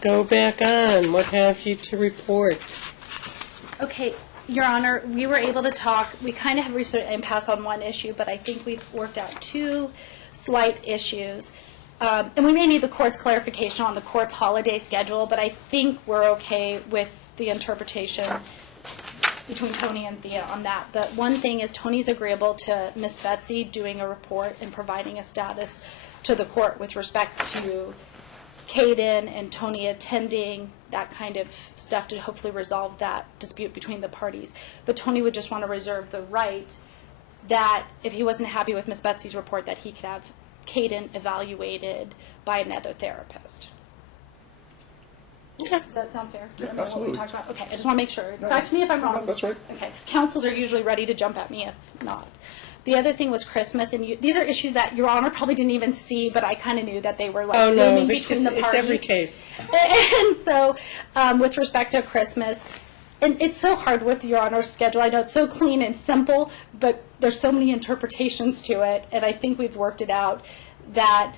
go back on. What have you to report? Okay, Your Honor, we were able to talk. We kind of have reached an impasse on one issue, but I think we've worked out two slight issues. And we may need the court's clarification on the court's holiday schedule, but I think we're okay with the interpretation between Tony and Thea on that. The one thing is Tony's agreeable to Miss Betsy doing a report and providing a status to the court with respect to Caden and Tony attending, that kind of stuff, to hopefully resolve that dispute between the parties. But Tony would just want to reserve the right that if he wasn't happy with Miss Betsy's report, that he could have Caden evaluated by another therapist. Okay. Does that sound fair? Yeah, Remember absolutely. what we talked about? Okay, I just want to make sure. No, Correct me if I'm wrong. no, that's right. Okay, because counsels are usually ready to jump at me if not. The other thing was Christmas, and these are issues that Your Honor probably didn't even see, but I kind of knew that they were like looming between the parties. It's every case. And so, with respect to Christmas, and it's so hard with Your Honor's schedule. I know it's so clean and simple, but there's so many interpretations to it, and I think we've worked it out that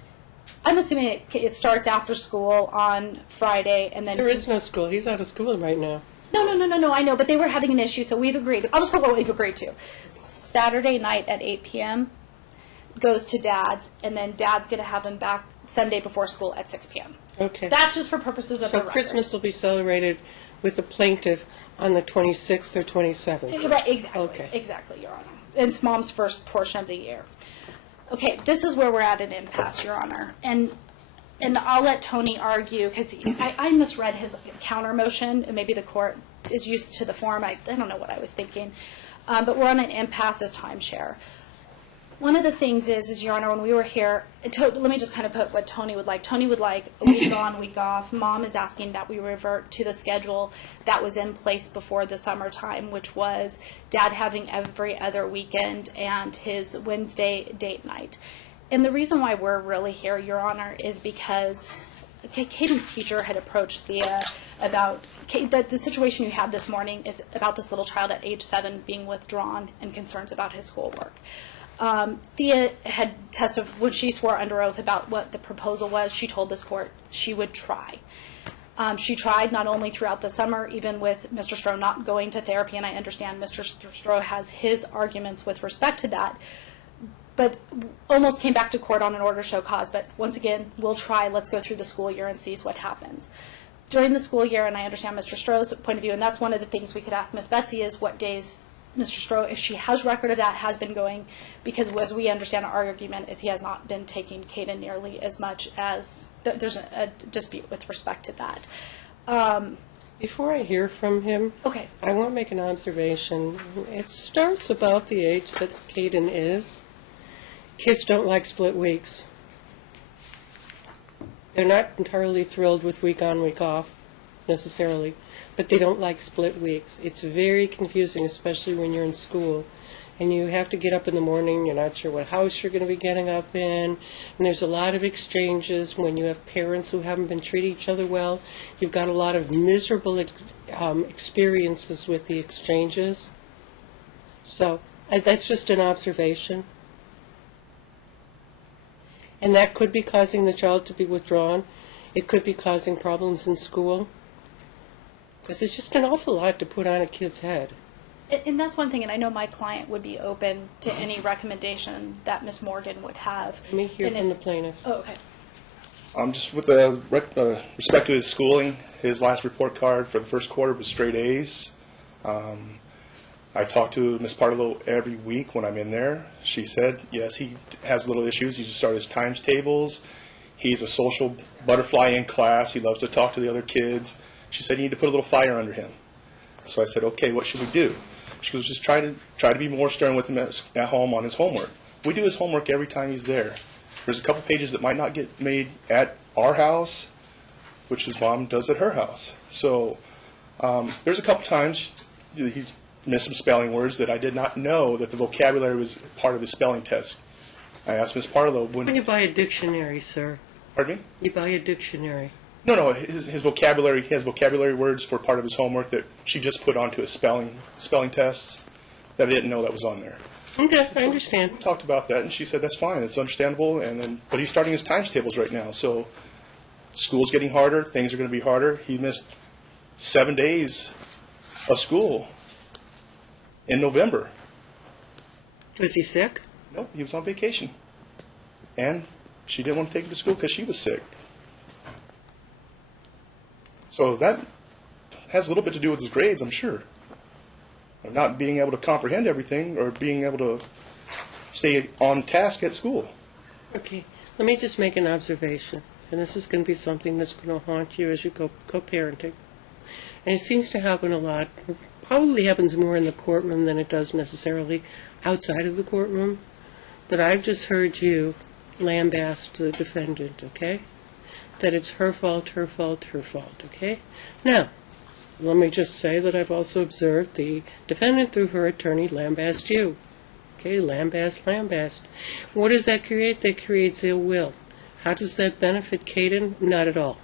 I'm assuming it starts after school on Friday, and then There is no school. He's out of school right now. No, I know, but they were having an issue, so we've agreed. I'll just put what we've agreed to. Saturday night at 8 p.m. goes to Dad's, and then Dad's going to have him back Sunday before school at 6 p.m. Okay. That's just for purposes of the So record. Christmas will be celebrated with the plaintiff on the 26th or 27th. Right, exactly. Okay. Exactly, Your Honor. It's Mom's first portion of the year. Okay, this is where we're at an impasse, Your Honor. And I'll let Tony argue, because I misread his counter motion, and maybe the court is used to the form. I don't know what I was thinking. But we're on an impasse as timeshare. One of the things is, Your Honor, when we were here, let me just kind of put what Tony would like. Tony would like a week on, week off. Mom is asking that we revert to the schedule that was in place before the summertime, which was Dad having every other weekend and his Wednesday date night. And the reason why we're really here, Your Honor, is because Caden's teacher had approached Thea about the situation you had this morning is about this little child at age 7 being withdrawn and concerns about his schoolwork. Thea had testified when she swore under oath about what the proposal was. She told this court she would try. She tried not only throughout the summer, even with Mr. Stroh not going to therapy, and I understand Mr. Stroh has his arguments with respect to that, but almost came back to court on an order to show cause. But once again, we'll try. Let's go through the school year and see what happens. During the school year, and I understand Mr. Stroh's point of view, and that's one of the things we could ask Miss Betsy is what days Mr. Stroh, if she has record of that, has been going, because as we understand our argument is he has not been taking Caden nearly as much as, there's a dispute with respect to that. Before I hear from him, Okay. I want to make an observation. It starts about the age that Caden is. Kids don't like split weeks. They're not entirely thrilled with week on, week off, necessarily, but they don't like split weeks. It's very confusing, especially when you're in school, and you have to get up in the morning, you're not sure what house you're going to be getting up in, and there's a lot of exchanges when you have parents who haven't been treating each other well. You've got a lot of miserable experiences with the exchanges. So that's just an observation. And that could be causing the child to be withdrawn. It could be causing problems in school. Because it's just an awful lot to put on a kid's head. And that's one thing, and I know my client would be open to any recommendation that Ms. Morgan would have. Let me hear from the plaintiff. Oh, okay. Just with respect to his schooling, his last report card for the first quarter was straight A's. I talk to Ms. Partlow every week when I'm in there. She said, yes, he has little issues. He just started his times tables. He's a social butterfly in class. He loves to talk to the other kids. She said, you need to put a little fire under him. So I said, okay, what should we do? She was just try to be more stern with him at home on his homework. We do his homework every time he's there. There's a couple pages that might not get made at our house, which his mom does at her house. So there's a couple times he missed some spelling words that I did not know that the vocabulary was part of his spelling test. I asked Ms. Partlow When you buy a dictionary, sir. Pardon me? You buy a dictionary. No, his vocabulary, he has vocabulary words for part of his homework that she just put onto his spelling tests that I didn't know that was on there. Okay, I understand. We talked about that, and she said that's fine, it's understandable. But he's starting his times tables right now, so school's getting harder, things are going to be harder. He missed 7 days of school in November. Was he sick? Nope, he was on vacation. And she didn't want to take him to school because she was sick. So that has a little bit to do with his grades, I'm sure. Not being able to comprehend everything or being able to stay on task at school. Okay, let me just make an observation, and this is going to be something that's going to haunt you as you go co-parenting. And it seems to happen a lot. It probably happens more in the courtroom than it does necessarily outside of the courtroom. But I've just heard you lambaste the defendant, okay? That it's her fault, her fault, her fault, okay? Now, let me just say that I've also observed the defendant through her attorney lambast you. Okay, lambast, lambast. What does that create? That creates ill will. How does that benefit Caden? Not at all.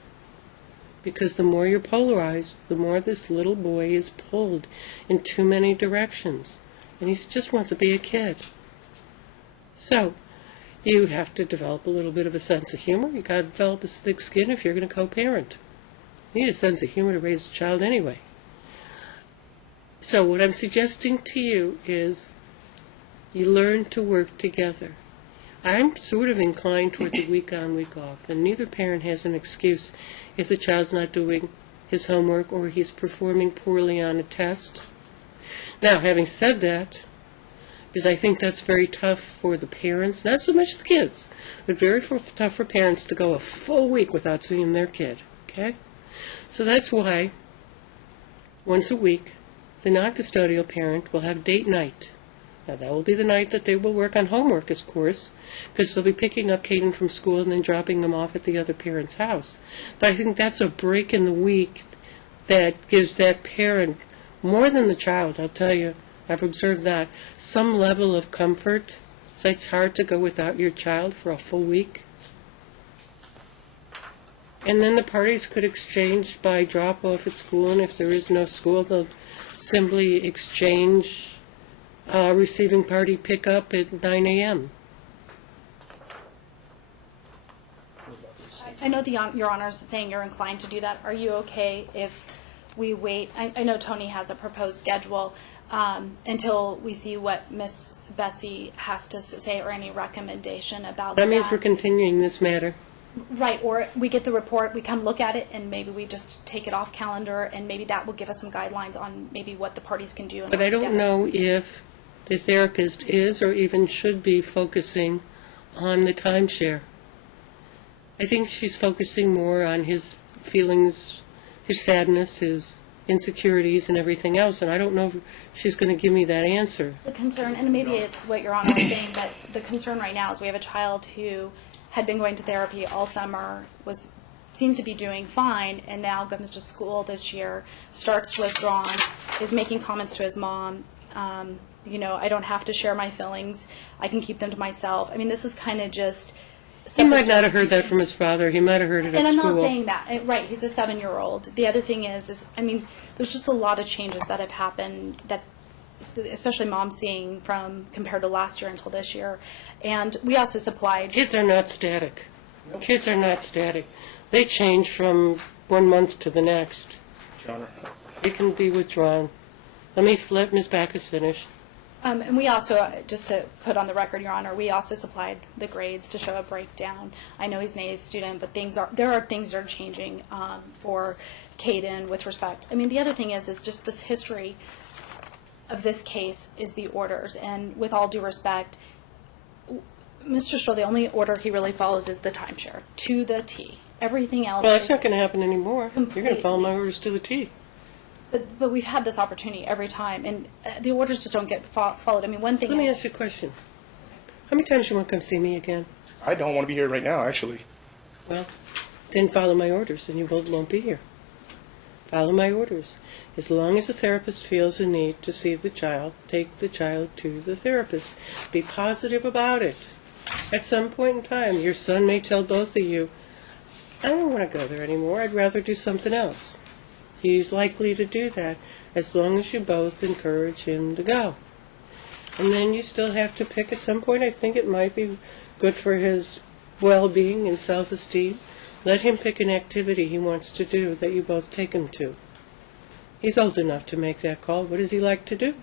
Because the more you're polarized, the more this little boy is pulled in too many directions. And he just wants to be a kid. So, you have to develop a little bit of a sense of humor. You got to develop a thick skin if you're going to co-parent. You need a sense of humor to raise a child anyway. So what I'm suggesting to you is you learn to work together. I'm sort of inclined toward the week on, week off, and neither parent has an excuse if the child's not doing his homework or he's performing poorly on a test. Now, having said that, because I think that's very tough for the parents, not so much the kids, but very tough for parents to go a full week without seeing their kid, okay? So that's why, once a week, the non-custodial parent will have date night. Now, that will be the night that they will work on homework, of course, because they'll be picking up Caden from school and then dropping them off at the other parent's house. But I think that's a break in the week that gives that parent, more than the child, I'll tell you, I've observed that, some level of comfort. So it's hard to go without your child for a full week. And then the parties could exchange by drop-off at school, and if there is no school, they'll simply exchange receiving party pickup at 9 a.m. I know Your Honor is saying you're inclined to do that. Are you okay if we wait? I know Tony has a proposed schedule until we see what Miss Betsy has to say or any recommendation about that. That means we're continuing this matter. Right, or we get the report, we come look at it, and maybe we just take it off calendar, and maybe that will give us some guidelines on maybe what the parties can do. But I don't know if the therapist is or even should be focusing on the timeshare. I think she's focusing more on his feelings, his sadness, his insecurities, and everything else, and I don't know if she's going to give me that answer. The concern, and maybe it's what Your Honor is saying, but the concern right now is we have a child who had been going to therapy all summer, seemed to be doing fine, and now comes to school this year, starts withdrawn, is making comments to his mom, I don't have to share my feelings, I can keep them to myself. I mean, this is kind of just... He might not have heard that from his father. He might have heard it at school. And I'm not saying that. Right, he's a 7-year-old. The other thing is, there's just a lot of changes that have happened that, especially mom seeing from compared to last year until this year. And we also supplied... Kids are not static. Kids are not static. They change from 1 month to the next. Your Honor. They can be withdrawn. Let Ms. Backus finish. And we also, just to put on the record, Your Honor, we also supplied the grades to show a breakdown. I know he's an A student, but there are things that are changing for Caden with respect. The other thing is just this history of this case is the orders. And with all due respect, Mr. Stroll, the only order he really follows is the timeshare, to the T. Everything else Well, that's not going to happen anymore. You're going to follow my orders to the T. But we've had this opportunity every time, and the orders just don't get followed. One thing Let me ask you a question. How many times do you want to come see me again? I don't want to be here right now, actually. Well, then follow my orders, and you won't be here. Follow my orders. As long as the therapist feels a need to see the child, take the child to the therapist. Be positive about it. At some point in time, your son may tell both of you, I don't want to go there anymore. I'd rather do something else. He's likely to do that as long as you both encourage him to go. And then you still have to pick at some point. I think it might be good for his well-being and self-esteem Let him pick an activity he wants to do that you both take him to. He's old enough to make that call. What does he like to do?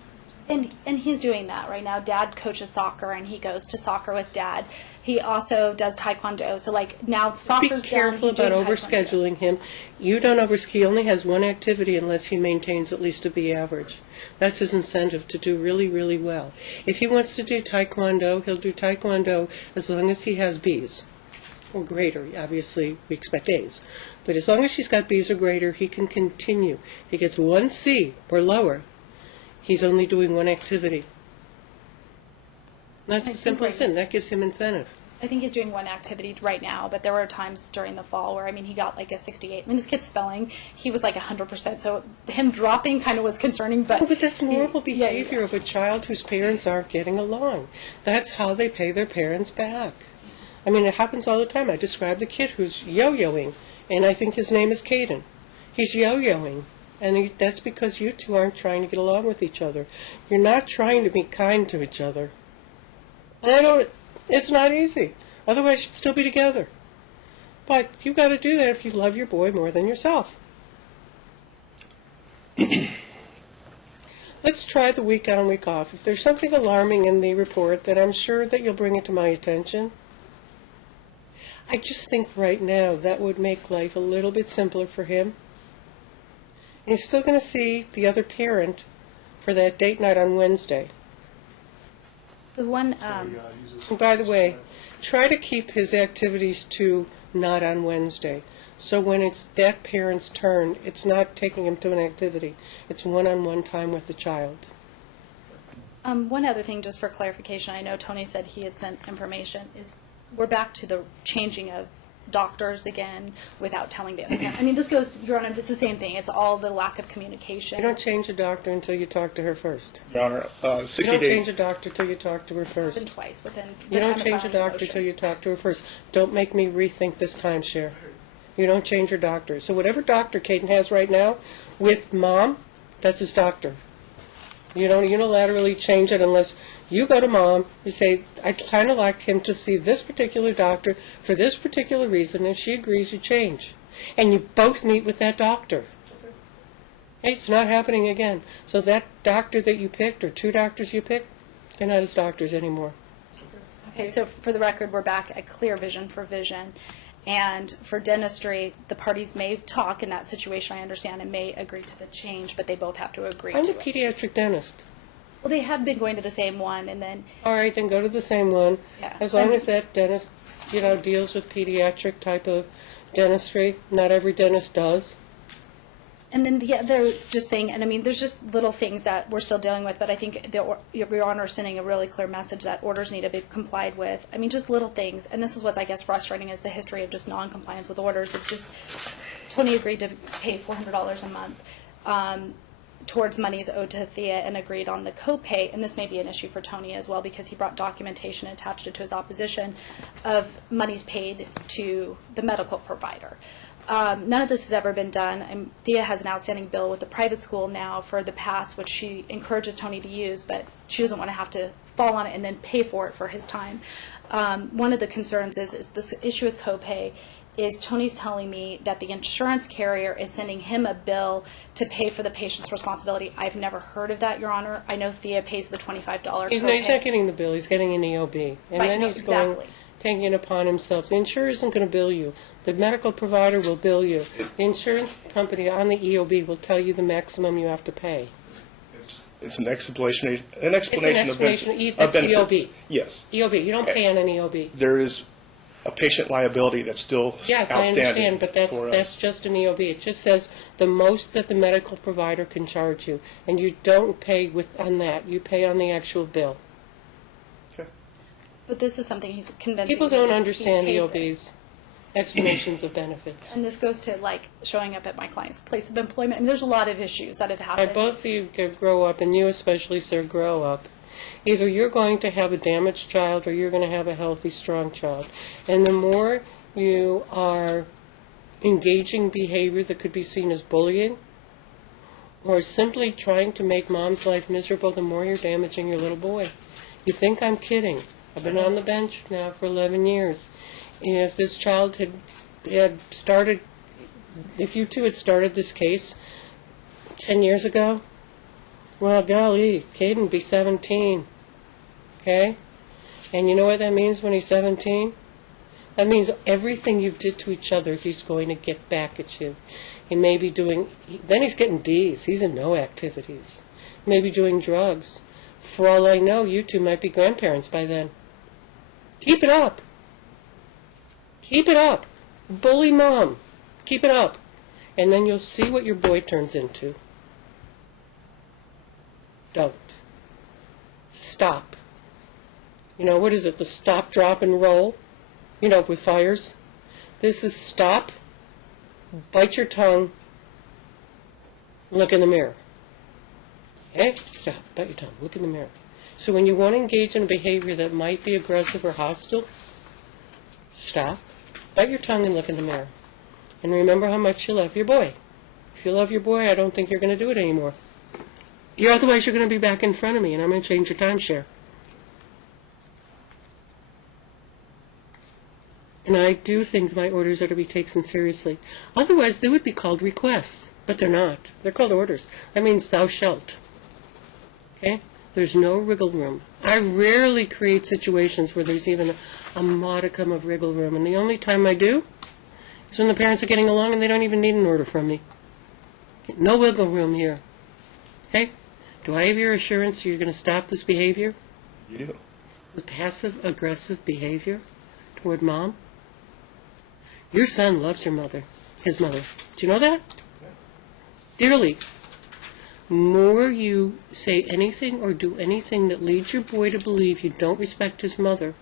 And he's doing that right now. Dad coaches soccer, and he goes to soccer with Dad. He also does taekwondo. So, like, now soccer's Be careful done, about he's doing taekwondo. overscheduling him. You don't he only has one activity unless he maintains at least a B average. That's his incentive to do really, really well. If he wants to do taekwondo, he'll do taekwondo as long as he has Bs or greater. Obviously, we expect As. But as long as he's got Bs or greater, he can continue. If he gets one C or lower, he's only doing one activity. That's as simple as that gives him incentive. I think he's doing one activity right now, but there were times during the fall where, I mean, he got like a 68. I mean, this kid's spelling, he was like 100%, so him dropping kind of was concerning, but... Oh, but that's normal behavior of a child whose parents aren't getting along. That's how they pay their parents back. I mean, it happens all the time. I described the kid who's yo-yoing, and I think his name is Caden. He's yo-yoing. And that's because you two aren't trying to get along with each other. You're not trying to be kind to each other. And I know it's not easy. Otherwise, you'd still be together. But you've got to do that if you love your boy more than yourself. Let's try the week on, week off. Is there something alarming in the report that I'm sure that you'll bring it to my attention? I just think right now that would make life a little bit simpler for him. And he's still going to see the other parent for that date night on Wednesday. The one, And by the way, try to keep his activities to not on Wednesday. So when it's that parent's turn, it's not taking him to an activity. It's one-on-one time with the child. one other thing, just for clarification, I know Tony said he had sent information, is we're back to the changing of doctors again without telling the other parent. I mean, this goes, Your Honor, it's the same thing. It's all the lack of communication. You don't change a doctor until you talk to her first. Your Honor, 60 You don't days. change a doctor till you talk to her first. Happened twice within the You time don't of change a filing the doctor motion. till you talk to her first. Don't make me rethink this timeshare. You don't change your doctor. So whatever doctor Caden has right now with Mom, that's his doctor. You don't unilaterally change it unless you go to Mom, you say, I'd kind of like him to see this particular doctor for this particular reason. If she agrees, you change. And you both meet with that doctor. Hey, it's not happening again. So that doctor that you picked, or two doctors you picked, they're not his doctors anymore. Okay, so for the record, we're back at clear vision for vision. And for dentistry, the parties may talk in that situation, I understand, and may agree to the change, but they both have to agree I'm to a it. pediatric dentist. Well, they had been going to the same one, and then, All right, then go to the same one. Yeah. As long as that dentist, deals with pediatric type of dentistry. Not every dentist does. and then the other just thing, and I mean, there's just little things that we're still dealing with, but I think Your Honor is sending a really clear message that orders need to be complied with. I mean, just little things, and this is what's, I guess, frustrating, is the history of just non-compliance with orders. It's just, Tony agreed to pay $400 a month towards monies owed to Thea and agreed on the copay, and this may be an issue for Tony as well because he brought documentation and attached it to his opposition of monies paid to the medical provider. None of this has ever been done. Thea has an outstanding bill with the private school now for the pass, which she encourages Tony to use, but she doesn't want to have to fall on it and then pay for it for his time. One of the concerns is this issue with copay is Tony's telling me that the insurance carrier is sending him a bill to pay for the patient's responsibility. I've never heard of that, Your Honor. I know Thea pays the $25 copay. He's not getting the bill. He's getting an EOB. And Right, then no, he's exactly. taking it upon himself. The insurer isn't going to bill you. The medical provider will bill you. The insurance company on the EOB will tell you the maximum you have to pay. It's an explanation of It's an explanation. That's benefits. EOB. Yes. EOB. You don't pay on an EOB. There is a patient liability that's still Yes, I outstanding understand, but that's just an EOB. It just says the most that the medical provider can charge you, and you don't pay on that. You pay on the actual bill. Okay. But this is something he's convincing People me don't that understand he's paid EOBs, this. explanations of benefits. And this goes to, like, showing up at my client's place of employment. I mean, there's a lot of issues that have happened. Both of you grow up, and you especially, sir, grow up. Either you're going to have a damaged child or you're going to have a healthy, strong child. And the more you are engaging behavior that could be seen as bullying or simply trying to make Mom's life miserable, the more you're damaging your little boy. You think I'm kidding. I've been on the bench now for 11 years. If this child had had started, if you two had started this case 10 years ago, well, golly, Caden would be 17, okay? And you know what that means when he's 17? That means everything you did to each other, he's going to get back at you. He may be doing, then he's getting D's. He's in no activities. He may be doing drugs. For all I know, you two might be grandparents by then. Keep it up. Keep it up. Bully mom. Keep it up. And then you'll see what your boy turns into. Don't. Stop. You know, what is it, the stop, drop, and roll? You know, with fires. This is stop, bite your tongue, look in the mirror. Okay? Stop, bite your tongue, look in the mirror. So when you want to engage in a behavior that might be aggressive or hostile, stop, bite your tongue, and look in the mirror. And remember how much you love your boy. If you love your boy, I don't think you're going to do it anymore. Otherwise, you're going to be back in front of me, and I'm going to change your timeshare. And I do think my orders are to be taken seriously. Otherwise, they would be called requests, but they're not. They're called orders. That means thou shalt. Okay? There's no wriggle room. I rarely create situations where there's even a modicum of wriggle room, and the only time I do is when the parents are getting along and they don't even need an order from me. No wiggle room here. Okay? Do I have your assurance you're going to stop this behavior? You do. The passive-aggressive behavior toward mom? Your son loves your mother, his mother. Do you know that? Yeah. Dearly. More you say anything or do anything that leads your boy to believe you don't respect his mother,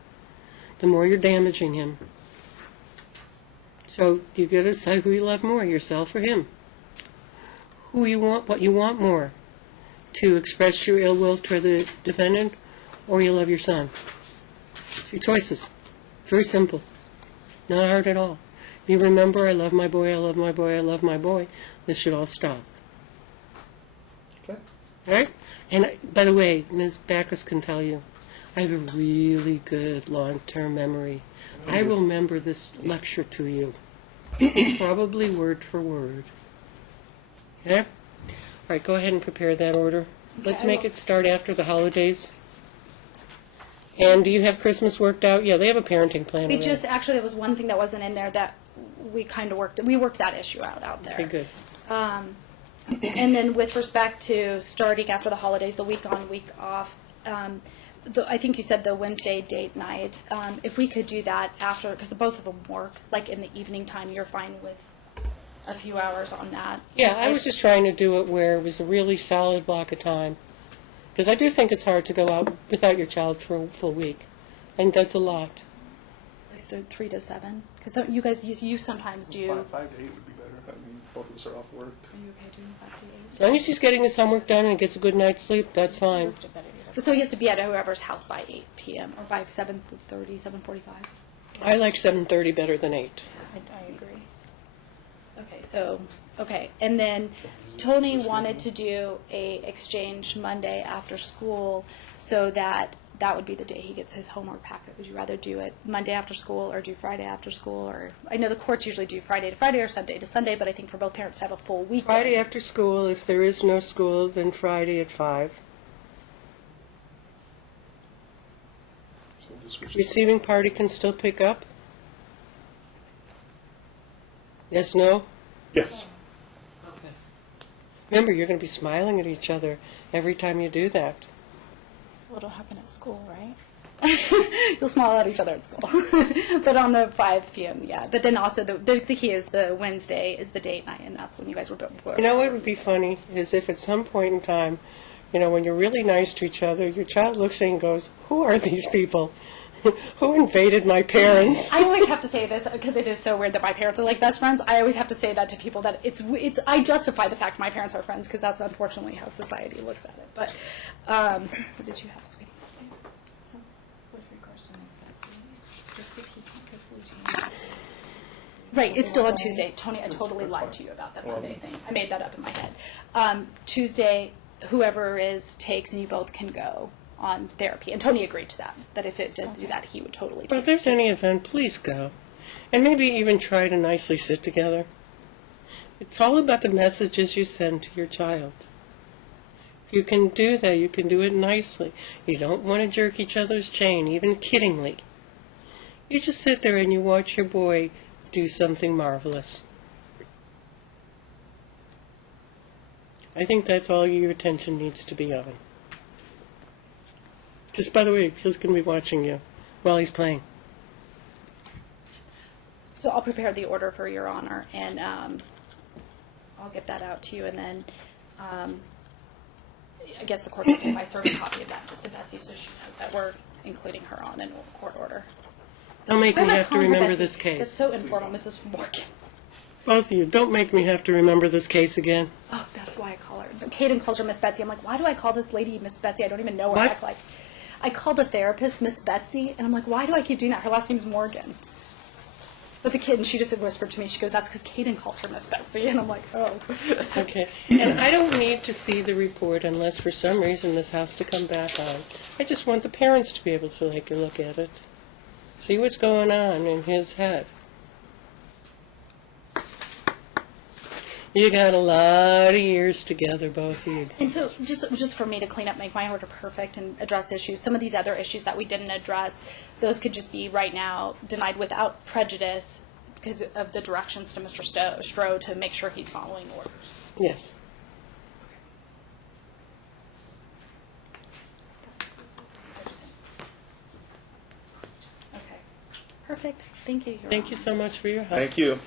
the more you're damaging him. So you got to decide who you love more, yourself or him. Who you want, what you want more, to express your ill will toward the defendant, or you love your son. It's your choices. Very simple. Not hard at all. You remember, I love my boy, I love my boy, I love my boy. This should all stop. Okay. All right? And by the way, Ms. Backus can tell you, I have a really good long-term memory. I will remember this lecture to you, probably word for word. Okay? All right, go ahead and prepare that order. Let's make it start after the holidays. And do you have Christmas worked out? Yeah, they have a parenting plan. We already. just, actually, there was one thing that wasn't in there that we kind of worked that issue out there. Okay, good. And then with respect to starting after the holidays, the week on, week off, I think you said the Wednesday date night. If we could do that after, because both of them work, like in the evening time, you're fine with a few hours on that. Yeah, I was just trying to do it where it was a really solid block of time. Because I do think it's hard to go out without your child for a full week. I think that's a lot. At least 3 to 7, because you guys, you sometimes do. 5 to 8 would be better. I mean, both of us are off work. Are you okay doing 5 to 8? As long as he's getting his homework done and gets a good night's sleep, that's fine. So he has to be at whoever's house by 8 p.m. or by 7:30, 7:45. I like 7:30 better than 8. I agree. Okay, and then Tony wanted to do a exchange Monday after school, so that would be the day he gets his homework packet. Would you rather do it Monday after school or do Friday after school? Or I know the courts usually do Friday to Friday or Sunday to Sunday, but I think for both parents to have a full weekend. Friday after school. If there is no school, then Friday at 5. So we'll just switch it. Receiving party can still pick up? Yes, no? Yes. Okay. Remember, you're going to be smiling at each other every time you do that. Well, it'll happen at school, right? You'll smile at each other at school. But on the 5 p.m., yeah. But then also the key is the Wednesday is the date night, and that's when you guys were. You know what would be funny is if at some point in time, you know, when you're really nice to each other, your child looks at you and goes, who are these people? Who invaded my parents? I always have to say this because it is so weird that my parents are like best friends. I always have to say that to people that it's I justify the fact my parents are friends because that's unfortunately how society looks at it. But what did you have, sweetie? So, with regards to Ms. Betsy, just to keep, because Luigi. Right, it's still on Tuesday. Tony, I totally lied to you about that Monday thing. I made that up in my head. Tuesday, whoever takes, and you both can go on therapy. And Tony agreed to that if it did do that, he would totally Well, take if there's any event, please go. And maybe even try to nicely sit together. It's all about the messages you send to your child. If you can do that, you can do it nicely. You don't want to jerk each other's chain, even kiddingly. You just sit there and you watch your boy do something marvelous. I think that's all your attention needs to be on. Just by the way, he's going to be watching you while he's playing. So I'll prepare the order for Your Honor, and I'll get that out to you, and then I guess the court will give my servant copy of that just to Betsy so she knows that we're including her on in court order. Don't make Why me am I have to calling her remember Betsy? this case. That's so informal, Mrs. Morgan. Both of you, don't make me have to remember this case again. Oh, that's why I call her. But Kaden calls her Miss Betsy. I'm like, why do I call this lady Miss Betsy? I don't even know her. What? Act like. I called the therapist Miss Betsy, and I'm like, why do I keep doing that? Her last name's Morgan. But the kid, and she just whispered to me, she goes, that's because Kaden calls her Miss Betsy. And I'm like, oh. Okay. And I don't need to see the report unless for some reason this has to come back on. I just want the parents to be able to take a look at it. See what's going on in his head. You got a lot of years together, both of you. And so just for me to clean up, make my order perfect and address issues, some of these other issues that we didn't address, those could just be right now denied without prejudice because of the directions to Mr. Stroh to make sure he's following orders. Yes. Okay. Perfect. Thank you, Your Thank you Honor. so much for your help. Thank you.